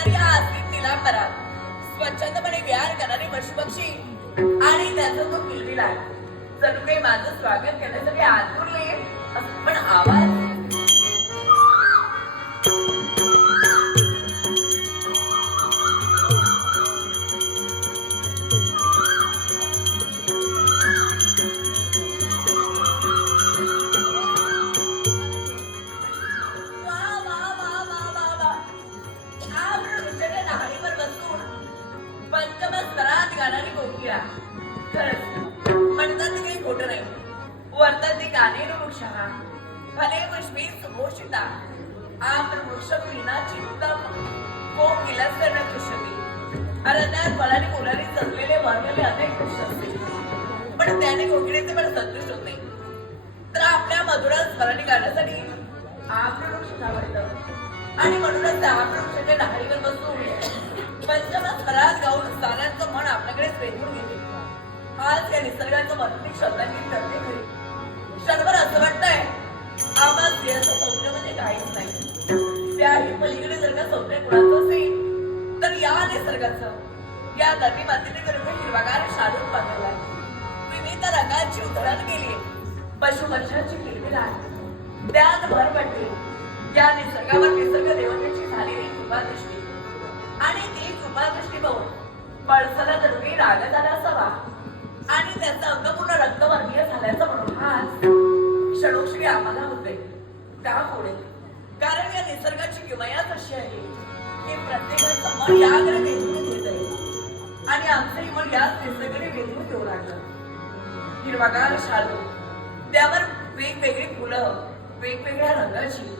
तर या आस्तीत निलांबरात स्वच्छंदपणे विहार करणारे पशुपक्षी आणि त्याचा तो किलबिलाट जणू काही माझं स्वागत करण्यासाठी आतुरले असं पण आवाज म्हणतात ते काही खोटं नाही. वर्तात ते गाणे वृक्षहा फले पुष्पी सुभोषिता आम्रवृक्ष वीणा चित्तम कोकिलस्य न कृषती अरण्यात फळाने मुलाने जगलेले भरलेले अनेक वृक्ष असतील, पण त्याने कोकिळेचे पण संतुष्ट होत नाही. तर आपल्या मधुरा स्मरणी काढण्यासाठी आम्रवृक्ष आवडतं आणि म्हणूनच त्या आम्रवृक्षाच्या डहाळीवर बसून पंचम स्वरात गाऊन स्थानांचं मन आपल्याकडेच वेधून घेते. आज या निसर्गाचं मौलिक शब्दांनी करते खरी. क्षणभर असं वाटतंय आवाज देण्याचं सौंदर्य म्हणजे काहीच नाही. त्याही पलीकडे जर का सौंदर्य कुणाचं असेल तर या निसर्गाचं, या धरणी मातीने जर का हिरवागार शालून बांधलाय, विविध रंगांची उधळण केली, पशुपक्ष्यांची किलबिलाट त्यात भर पडली. या निसर्गावर निसर्ग देवतेची झालेली कृपादृष्टी आणि ती कृपादृष्टी पाहून पळसाला जर काही राग झाला असावा आणि त्याचा अंग पूर्ण रक्तवर्णीय झाल्याचा म्हणून आज क्षणोक्षणी आम्हाला होते. का पुढे? कारण या निसर्गाची किमयाच अशी आहे की प्रत्येकाचं मन याकडे वेधून घेत आहे आणि आमचंही मन याच निसर्गाने वेधून घेऊ लागलं. हिरवागार शालू, त्यावर वेगवेगळी फुलं वेगवेगळ्या रंगाची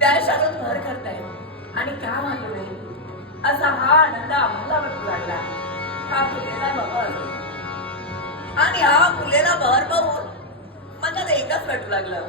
त्या शालूत भर करतायत आणि का मानू नये असा हा आनंद आम्हाला वाटू लागला. हा फुलेला बहर आणि हा फुलेला बहर पाहून मनात एकच वाटू लागलं.